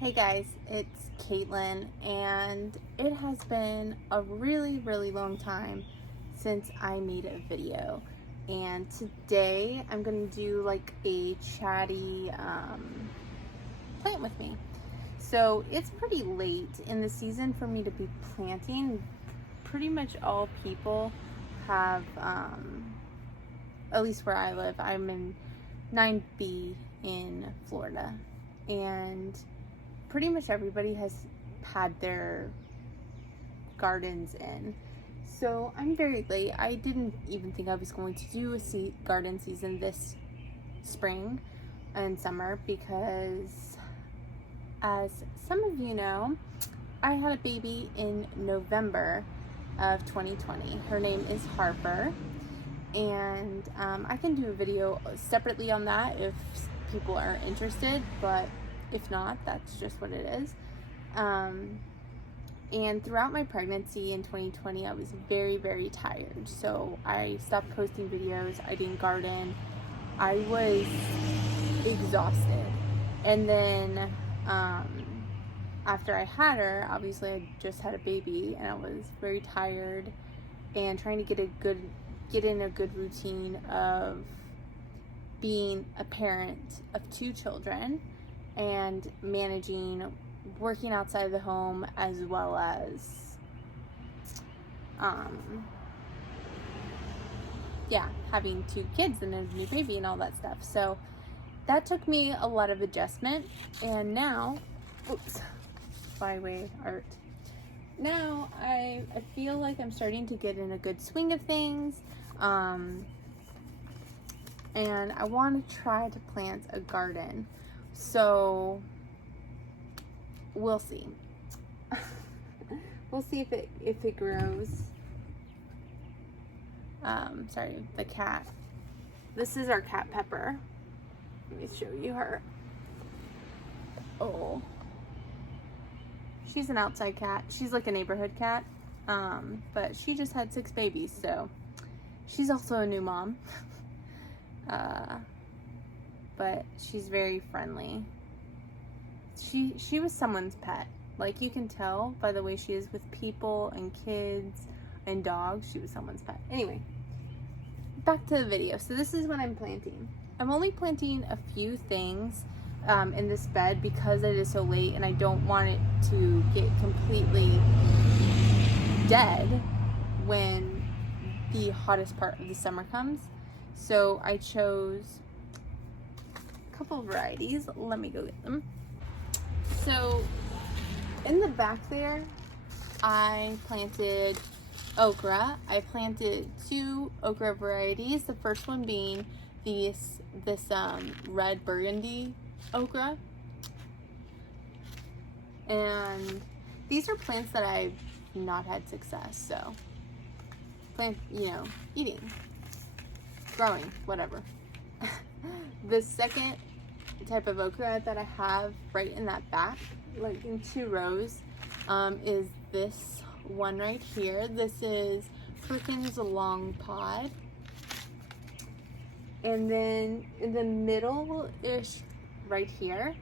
Hey guys, it's Caitlin, and it has been a really long time since I made a video. And today I'm gonna do like a chatty plant with me. So it's pretty late in the season for me to be planting. Pretty much all people have, at least where I live, I'm in 9B in Florida, and pretty much everybody has had their gardens in. So I'm very late. I didn't even think I was going to do a garden season this spring and summer because, as some of you know, I had a baby in November of 2020. Her name is Harper, and I can do a video separately on that if people are interested, but if not, that's just what it is. And throughout my pregnancy in 2020, I was very tired. So I stopped posting videos. I didn't garden. I was exhausted. And then after I had her, obviously I just had a baby, and I was very tired and trying to get in a good routine of being a parent of 2 children and managing working outside of the home, as well as having 2 kids and a new baby and all that stuff. So that took me a lot of adjustment, and now byway art, now I feel like I'm starting to get in a good swing of things, and I want to try to plant a garden. So we'll see. We'll see if it grows. Sorry, the cat. This is our cat Pepper. Let me show you her. Oh, she's an outside cat. She's like a neighborhood cat, but she just had 6 babies, so she's also a new mom. But she's very friendly. She was someone's pet. Like, you can tell by the way she is with people and kids and dogs. She was someone's pet. Anyway, back to the video. So this is what I'm planting. I'm only planting a few things in this bed because it is so late, and I don't want it to get completely dead when the hottest part of the summer comes. So I chose a couple of varieties. Let me go get them. So in the back there, I planted okra. I planted 2 okra varieties. The first one being this red Burgundy okra. And these are plants that I've not had success. So eating, growing, whatever. The second type of okra that I have right in that back, like in 2 rows, is this one right here. This is Perkins long pod. And then in the middle-ish right here,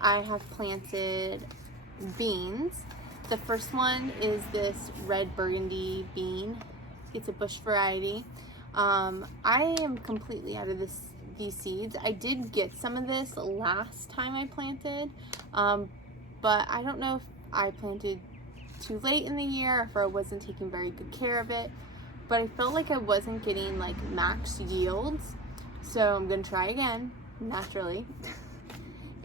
I have planted beans. The first one is this red Burgundy bean. It's a bush variety. I am completely out of these seeds. I did get some of this last time I planted, but I don't know if I planted too late in the year, or if I wasn't taking very good care of it, but I felt like I wasn't getting like max yields, so I'm gonna try again naturally.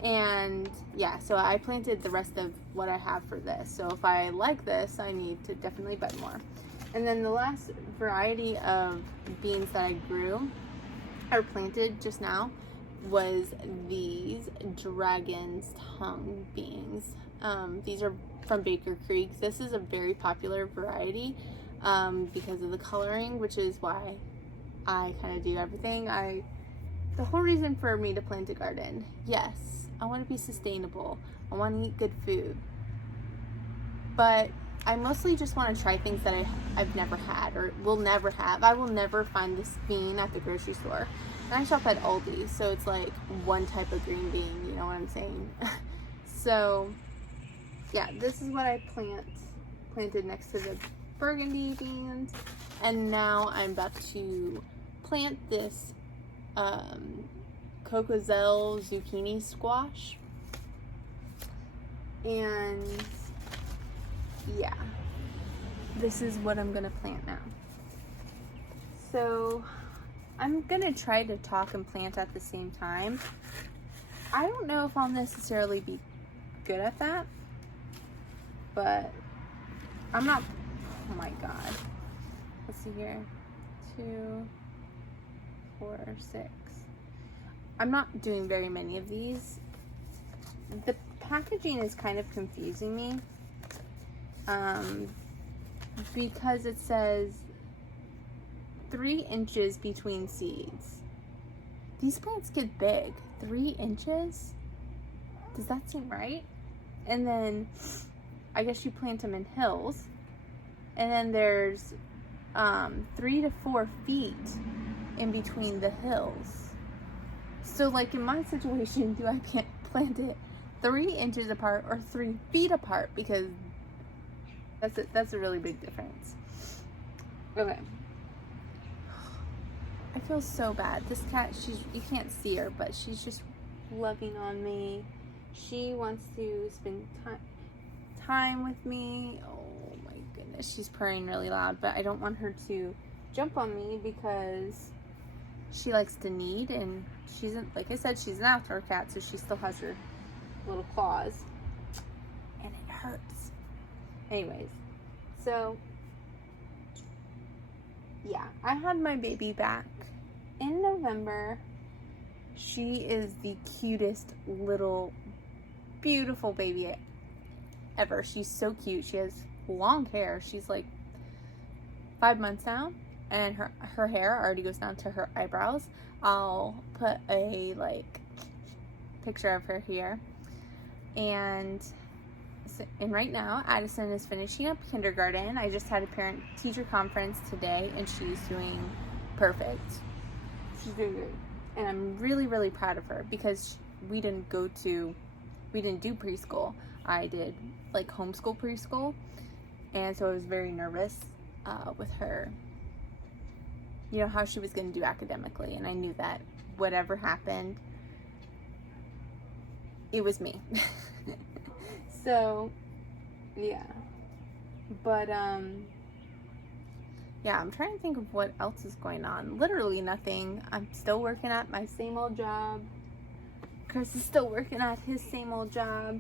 And yeah, so I planted the rest of what I have for this. So if I like this, I need to definitely bud more. And then the last variety of beans that I grew or planted just now was these dragon's tongue beans. These are from Baker Creek. This is a very popular variety because of the coloring, which is why I kind of do everything. The whole reason for me to plant a garden, yes, I want to be sustainable. I want to eat good food, but I mostly just want to try things that I've never had or will never have. I will never find this bean at the grocery store. And I shop at Aldi, so it's like one type of green bean, you know what I'm saying? So yeah, this is what I planted next to the burgundy beans. And now I'm about to plant this Cocozelle zucchini squash. And yeah, this is what I'm gonna plant now. So I'm gonna try to talk and plant at the same time. I don't know if I'll necessarily be good at that, but I'm not, oh my God. Let's see here, 2, 4, 6. I'm not doing very many of these. The packaging is kind of confusing me because it says 3 inches between seeds. These plants get big. 3 inches? Does that seem right? And then I guess you plant them in hills, and then there's 3 to 4 feet in between the hills. So like in my situation, do I can't plant it 3 inches apart or 3 feet apart? Because that's a really big difference. Okay. I feel so bad. This cat, you can't see her, but she's just loving on me. She wants to spend time with me. Oh my goodness, she's purring really loud, but I don't want her to jump on me because she likes to knead, and like I said, she's an outdoor cat, so she still has her little claws, and it hurts. Anyways, so yeah, I had my baby back in November. She is the cutest little beautiful baby ever. She's so cute. She has long hair. She's like 5 months now, and her hair already goes down to her eyebrows. I'll put a picture of her here. And right now Addison is finishing up kindergarten. I just had a parent teacher conference today, and she's doing perfect. She's doing good, and I'm really, really proud of her because we didn't do preschool. I did like homeschool preschool, and so I was very nervous with her, you know, how she was going to do academically, and I knew that whatever happened, it was me. So yeah, but yeah, I'm trying to think of what else is going on. Literally nothing. I'm still working at my same old job. Chris is still working at his same old job.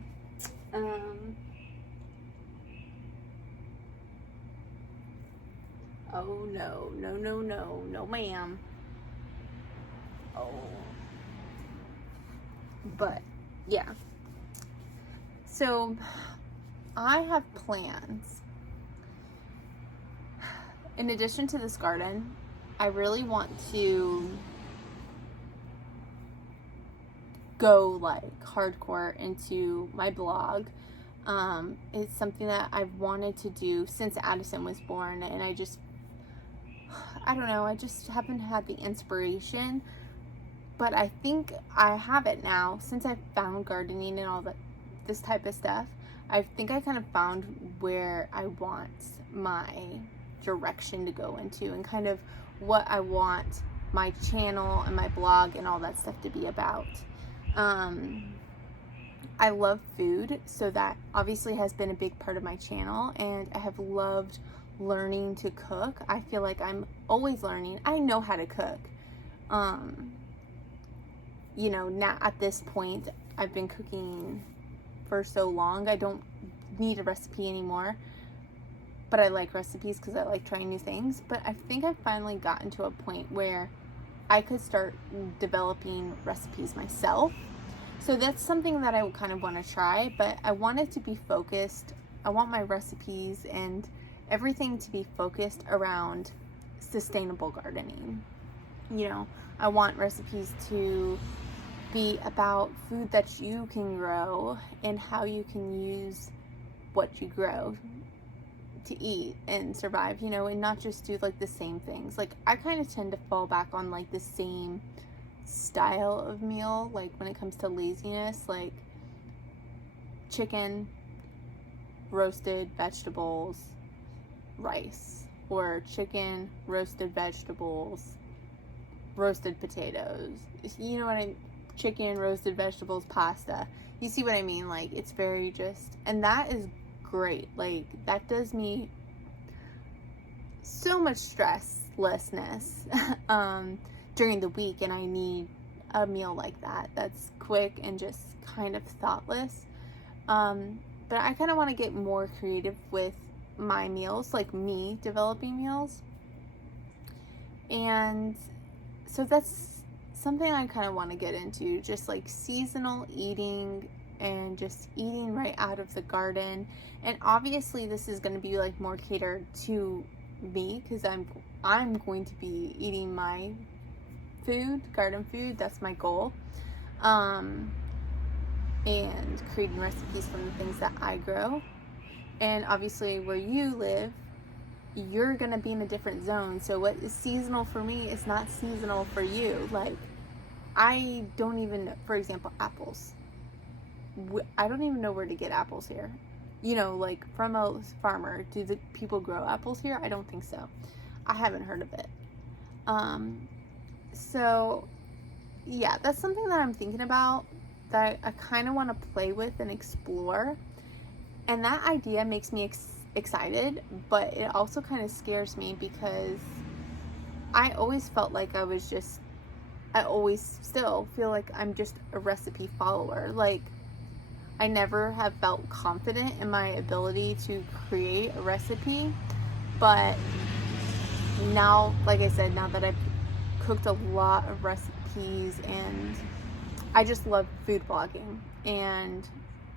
Oh no, no, no, no, no ma'am. Oh. But yeah. So I have plans. In addition to this garden, I really want to go like hardcore into my blog. It's something that I've wanted to do since Addison was born, and I don't know, I just haven't had the inspiration, but I think I have it now since I found gardening and all this type of stuff. I think I kind of found where I want my direction to go into, and kind of what I want my channel and my blog and all that stuff to be about. I love food, so that obviously has been a big part of my channel, and I have loved learning to cook. I feel like I'm always learning. I know how to cook. You know, now at this point, I've been cooking for so long, I don't need a recipe anymore, but I like recipes because I like trying new things. But I think I've finally gotten to a point where I could start developing recipes myself. So that's something that I kind of want to try, but I want it to be focused. I want my recipes and everything to be focused around sustainable gardening. You know, I want recipes to be about food that you can grow and how you can use what you grow to eat and survive, you know, and not just do like the same things. Like I kind of tend to fall back on like the same style of meal, like when it comes to laziness. Like chicken, roasted vegetables, rice, or chicken, roasted vegetables, roasted potatoes. You know what I mean? Chicken, roasted vegetables, pasta. You see what I mean? Like, it's very just, and that is great. Like, that does me so much stresslessness during the week, and I need a meal like that that's quick and just kind of thoughtless. But I kind of want to get more creative with my meals, like me developing meals. And so that's something I kind of want to get into, just like seasonal eating and just eating right out of the garden. And obviously this is going to be like more catered to me, because I'm going to be eating my food, garden food. That's my goal. And creating recipes from the things that I grow. And obviously where you live, you're gonna be in a different zone. So what is seasonal for me is not seasonal for you. Like, I don't even know, for example, apples. I don't even know where to get apples here. You know, like from a farmer. Do the people grow apples here? I don't think so. I haven't heard of it. So yeah, that's something that I'm thinking about, that I kind of want to play with and explore. And that idea makes me excited, but it also kind of scares me, because I always felt like I always still feel like I'm just a recipe follower. Like, I never have felt confident in my ability to create a recipe. But now, like I said, now that I've cooked a lot of recipes, and I just love food blogging and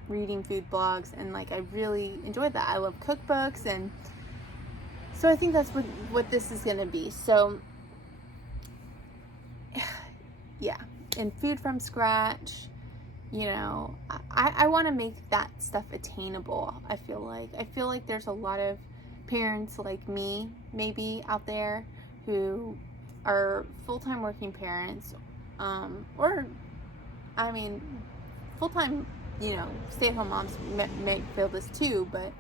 reading food blogs, and like I really enjoyed that. I love cookbooks, and so I think that's what this is gonna be. So yeah, and food from scratch, you know, I want to make that stuff attainable. I feel like there's a lot of parents like me maybe out there who are full-time working parents, or I mean full-time, you know, stay-at-home moms may feel this too, but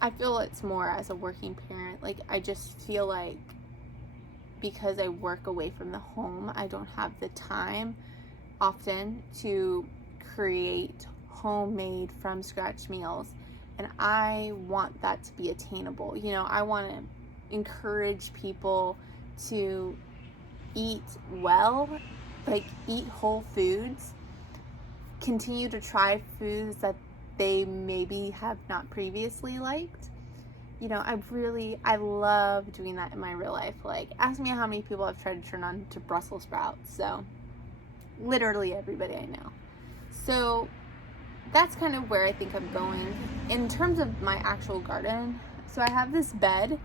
I feel it's more as a working parent. Like, I just feel like because I work away from the home, I don't have the time often to create homemade from scratch meals, and I want that to be attainable. You know, I want to encourage people to eat well, like eat whole foods, continue to try foods that they maybe have not previously liked. You know, I love doing that in my real life. Like, ask me how many people I've tried to turn on to Brussels sprouts. So, literally everybody I know. So, that's kind of where I think I'm going. In terms of my actual garden, so I have this bed.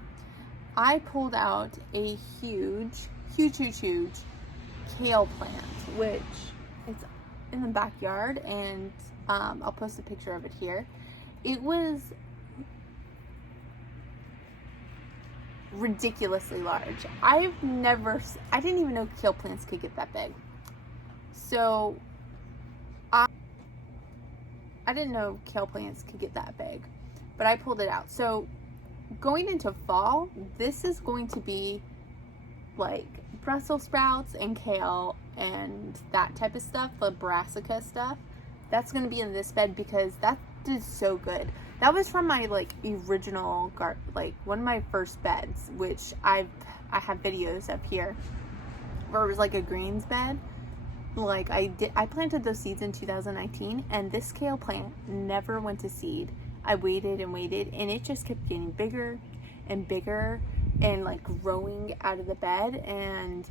I pulled out a huge kale plant, which it's in the backyard, and I'll post a picture of it here. It was ridiculously large. I didn't even know kale plants could get that big. So I didn't know kale plants could get that big, but I pulled it out. So going into fall, this is going to be like Brussels sprouts and kale and that type of stuff, the brassica stuff. That's going to be in this bed, because that did so good. That was from my like original like one of my first beds, which I have videos up here, where it was like a greens bed. Like I planted those seeds in 2019, and this kale plant never went to seed. I waited and waited, and it just kept getting bigger and bigger and like growing out of the bed, and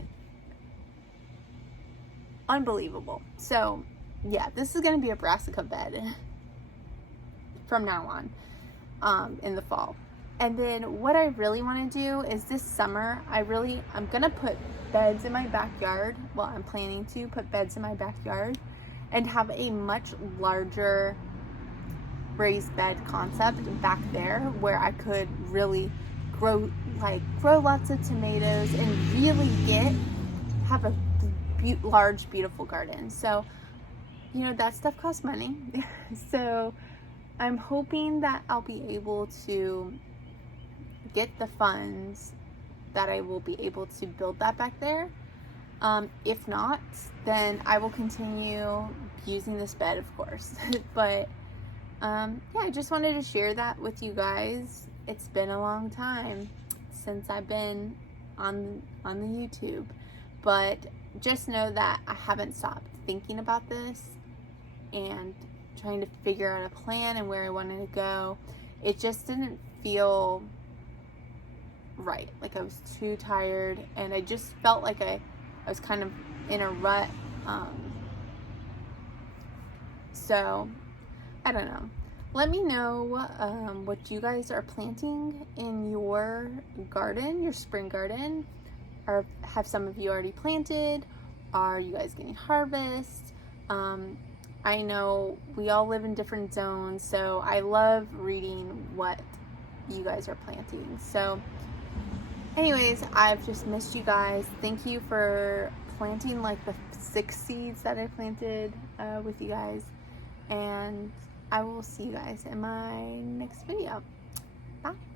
unbelievable. So yeah, this is going to be a brassica bed from now on, in the fall. And then what I really want to do is this summer, I'm going to put beds in my backyard. Well, I'm planning to put beds in my backyard and have a much larger raised bed concept back there, where I could really grow lots of tomatoes and really have a large, beautiful garden. So you know, that stuff costs money. So I'm hoping that I'll be able to get the funds that I will be able to build that back there. If not, then I will continue using this bed, of course. But yeah, I just wanted to share that with you guys. It's been a long time since I've been on the YouTube, but just know that I haven't stopped thinking about this and trying to figure out a plan and where I wanted to go. It just didn't feel right. Like I was too tired, and I just felt like I was kind of in a rut. So I don't know. Let me know what you guys are planting in your garden, your spring garden. Or have some of you already planted? Are you guys getting harvest? I know we all live in different zones, so I love reading what you guys are planting. So anyways, I've just missed you guys. Thank you for planting like the 6 seeds that I planted with you guys. And I will see you guys in my next video. Bye.